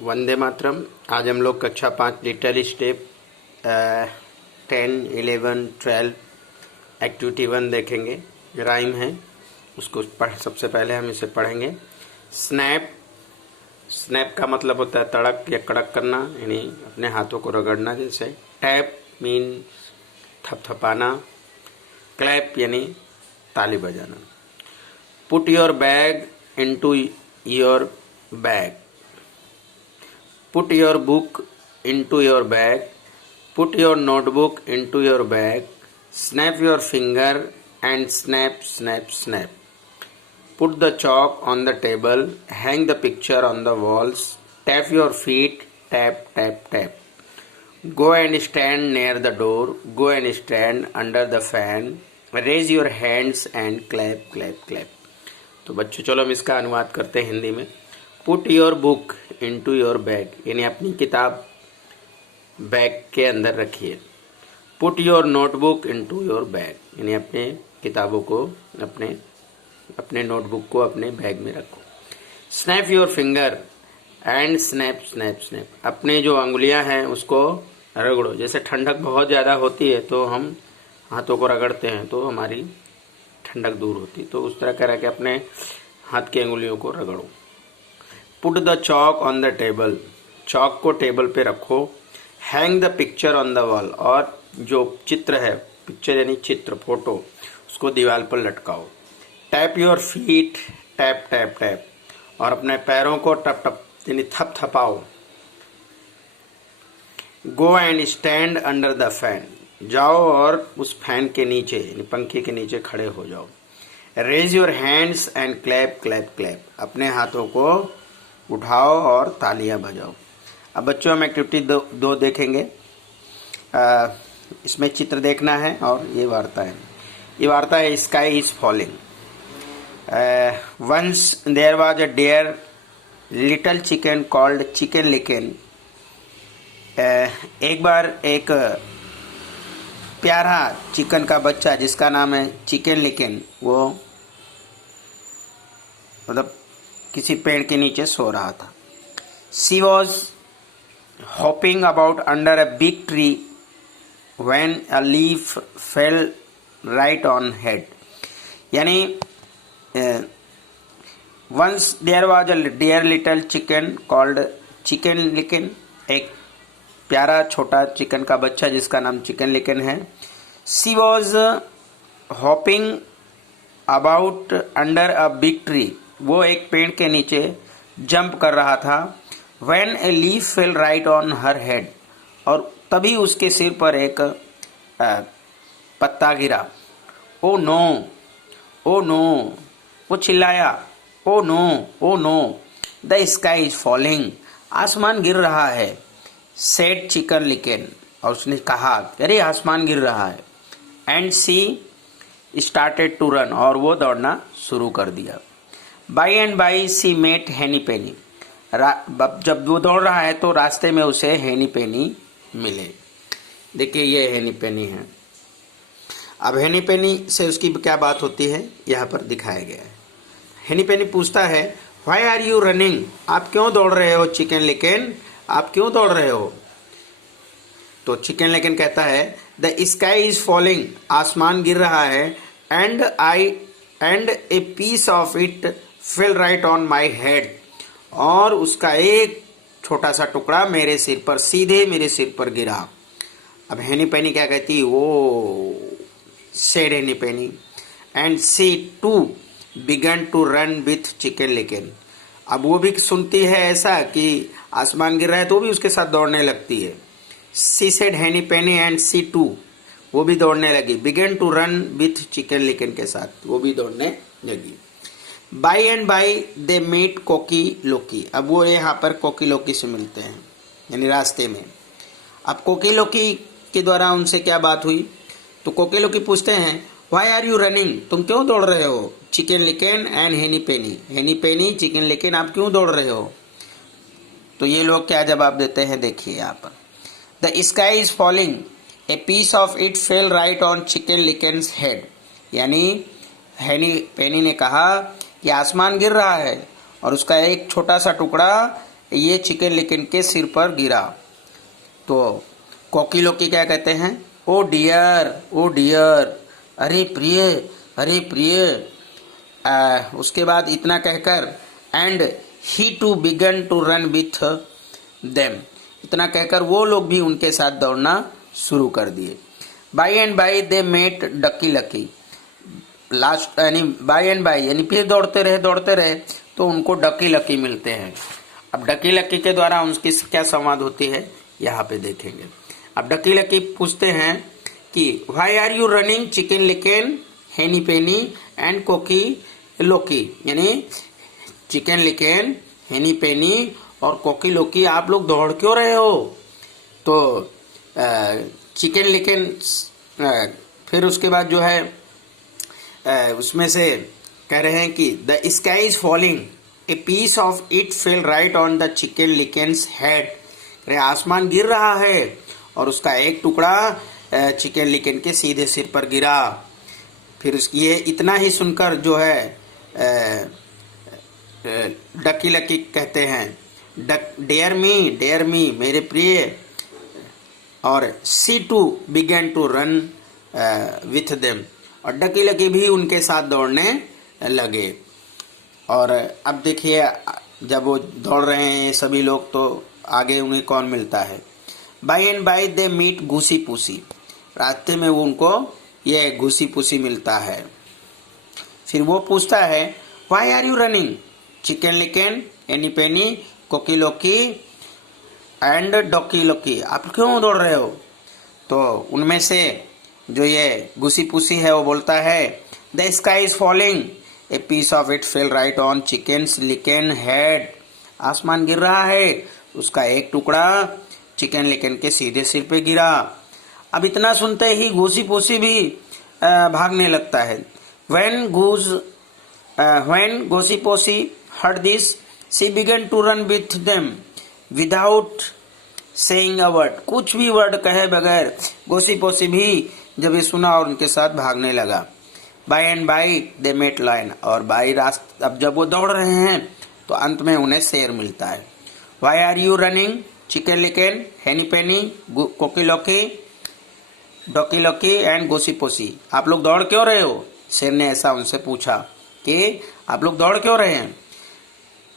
वंदे मातरम। आज हम लोग कक्षा 5 लिटल स्टेप 10, 11, 12 एक्टिविटी 1 देखेंगे। राइम है, उसको सबसे पहले हम इसे पढ़ेंगे। स्नैप। स्नैप का मतलब होता है तड़क या कड़क करना, यानी अपने हाथों को रगड़ना जैसे। Tap mean थपथपाना। क्लैप यानी ताली बजाना। Put your bag into your bag. Put your book into your bag. Put your notebook into your bag. Snap your finger and snap, snap, snap. Put the chalk on the table. Hang the picture on the walls. Tap your feet. Tap, tap, tap. Go and stand near the door. Go and stand under the fan. Raise your hands and clap, clap, clap. तो बच्चों चलो हम इसका अनुवाद करते हैं हिंदी में। Put your book into your bag, यानी अपनी किताब बैग के अंदर रखिए। Put your notebook into your bag, यानी अपने किताबों को अपने नोटबुक को अपने बैग में रखो। Snap your finger and snap snap snap, अपने जो अंगुलियां हैं उसको रगड़ो। जैसे ठंडक बहुत ज़्यादा होती है तो हम हाथों को रगड़ते हैं तो हमारी ठंडक दूर होती, तो उस तरह करा के अपने हाथ की अंगुलियों को रगड़ो। Put the chalk on the table, chalk को टेबल पे रखो। Hang the picture on the wall, और जो चित्र है, पिक्चर यानी चित्र, फोटो, उसको दीवार पर लटकाओ। Tap your feet, tap tap tap, और अपने पैरों को टप टप यानी थप थपाओ। Go and stand under the fan, जाओ और उस फैन के नीचे यानी पंखे के नीचे खड़े हो जाओ। Raise your hands and clap clap clap, अपने हाथों को उठाओ और तालियां बजाओ। अब बच्चों हम एक्टिविटी दो देखेंगे। इसमें चित्र देखना है और ये वार्ता है। ये वार्ता है sky is falling. Once there was a dear little chicken called chicken licken. एक बार एक प्यारा चिकन का बच्चा जिसका नाम है चिकन लिकन, वो मतलब किसी पेड़ के नीचे सो रहा था। She was hopping about under a big tree when a leaf fell right on head, यानी once there was a dear little chicken called chicken licken. एक प्यारा छोटा चिकन का बच्चा जिसका नाम चिकन लिकन है। She was hopping about under a big tree, वो एक पेड़ के नीचे जंप कर रहा था। When a leaf fell right on her head, और तभी उसके सिर पर एक पत्ता गिरा। ओ नो, ओ नो, वो चिल्लाया। Oh no, oh no, the sky is falling, आसमान गिर रहा है। सेड चिकन लिकन, और उसने कहा अरे आसमान गिर रहा है। And she started to run, और वो दौड़ना शुरू कर दिया। By and by she met Henny Penny, जब वो दौड़ रहा है तो रास्ते में उसे हेनी पेनी मिले। देखिए ये हेनी पेनी है। अब हेनी पेनी से उसकी क्या बात होती है यहाँ पर दिखाया गया है। हेनी पेनी पूछता है व्हाई आर यू रनिंग, आप क्यों दौड़ रहे हो चिकन लिकन, आप क्यों दौड़ रहे हो। तो चिकन लिकन कहता है द स्काई इज फॉलिंग, आसमान गिर रहा है। And a piece of it fell right on my head, और उसका एक छोटा सा टुकड़ा मेरे सिर पर, सीधे मेरे सिर पर गिरा। अब हेनी पेनी क्या कहती, वो said henny penny. And she too began to run with chicken licken, अब वो भी सुनती है ऐसा कि आसमान गिर रहा है तो भी उसके साथ दौड़ने लगती है। She said henny penny and she to, वो भी दौड़ने लगी। Began to run with chicken licken के साथ वो भी दौड़ने लगी। By and by they meet cocky locky, अब वो यहाँ पर कोकी लोकी से मिलते हैं यानी रास्ते में। अब कोकी लोकी के द्वारा उनसे क्या बात हुई, तो कोकी लोकी पूछते हैं व्हाई आर यू रनिंग, तुम क्यों दौड़ रहे हो। चिकन लिकन एंड हेनी पेनी, हेनी पेनी चिकन लिकन आप क्यों दौड़ रहे हो। तो ये लोग क्या जवाब देते हैं, देखिए यहाँ पर। The sky is falling, a piece of it fell right on chicken licken's head, यानी हेनी पेनी ने कहा कि आसमान गिर रहा है और उसका एक छोटा सा टुकड़ा ये चिकन लिकन के सिर पर गिरा। तो कोकी लोकी क्या कहते हैं? ओ डियर, ओ डियर, अरे प्रिय, अरे प्रिय। उसके बाद इतना कहकर and he too began to run with them, इतना कहकर वो लोग भी उनके साथ दौड़ना शुरू कर दिए। By and by they met ducky lucky, last यानी बाई एंड बाई यानी फिर दौड़ते रहे तो उनको डकी लकी मिलते हैं। अब डकी लकी के द्वारा उनकी क्या संवाद होती है यहाँ पे देखेंगे। अब डकी लकी पूछते हैं कि why are you running chicken licken henny penny and कोकी लोकी, यानी चिकन लिकन हेनी पेनी और कोकी लोकी आप लोग दौड़ क्यों रहे हो? तो चिकन लिकन फिर उसके बाद जो है उसमें से कह रहे हैं कि the sky is falling, a piece of it fell right on the chicken licken's head, आसमान गिर रहा है और उसका एक टुकड़ा चिकन लिकन के सीधे सिर पर गिरा। फिर ये इतना ही सुनकर जो है डकी लकी कहते हैं डेयर मी मेरे प्रिय, और she too began to run with them, और डकी लकी भी उनके साथ दौड़ने लगे। और अब देखिए जब वो दौड़ रहे हैं सभी लोग तो आगे उन्हें कौन मिलता है? By and by they meet goosey poosey, रास्ते में वो उनको ये घूसी पूसी मिलता है। फिर वो पूछता है why are you running chicken licken henny penny cocky locky and Dawki लोकी, आप क्यों दौड़ रहे हो? तो उनमें से जो ये घुसी पूसी है वो बोलता है the sky is falling, a piece of it fell right on chicken licken head, आसमान गिर रहा है उसका एक टुकड़ा चिकन लिकन के सीधे सिर पे गिरा। अब इतना सुनते ही घुसी पूसी भी भागने लगता है। व्हेन घुसी पूसी heard this, she began to run with them without saying a word, कुछ भी वर्ड कहे बगैर गोसी पोसी भी जब ये सुना और उनके साथ भागने लगा। By and by they met lion, और बाई रास्ते अब जब वो दौड़ रहे हैं तो अंत में उन्हें शेर मिलता है। Why are you running chicken licken henny penny cocky locky ducky lucky and goosey poosey, आप लोग दौड़ क्यों रहे हो? शेर ने ऐसा उनसे पूछा कि आप लोग दौड़ क्यों रहे हैं?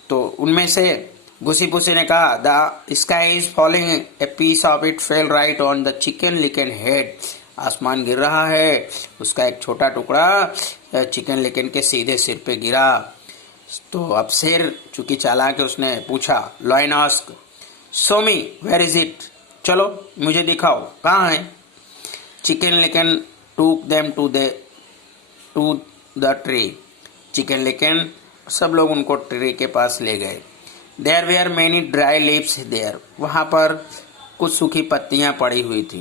तो उनमें से घुसी पूसी ने कहा the sky is falling, a piece of it fell right on the chicken licken head, आसमान गिर रहा है उसका एक छोटा टुकड़ा चिकन लिकन के सीधे सिर पे गिरा। तो अब शेर चूंकि चालाक है उसने पूछा lion ask show me where is it, चलो मुझे दिखाओ कहाँ है? Chicken licken took them to the tree, chicken licken सब लोग उनको ट्री के पास ले गए। There were many dry leaves there, वहाँ पर कुछ सूखी पत्तियां पड़ी हुई थी।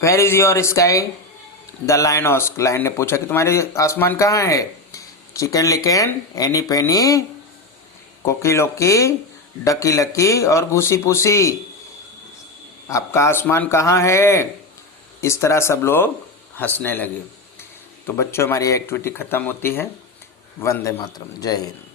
Where is your sky the lion ask, lion ने पूछा कि तुम्हारे आसमान कहाँ है? Chicken licken henny penny cocky लोकी डकी लकी और घुसी पूसी, आपका आसमान कहाँ है? इस तरह सब लोग हंसने लगे। तो बच्चों हमारी एक्टिविटी खत्म होती है। वंदे मातरम, जय हिंद।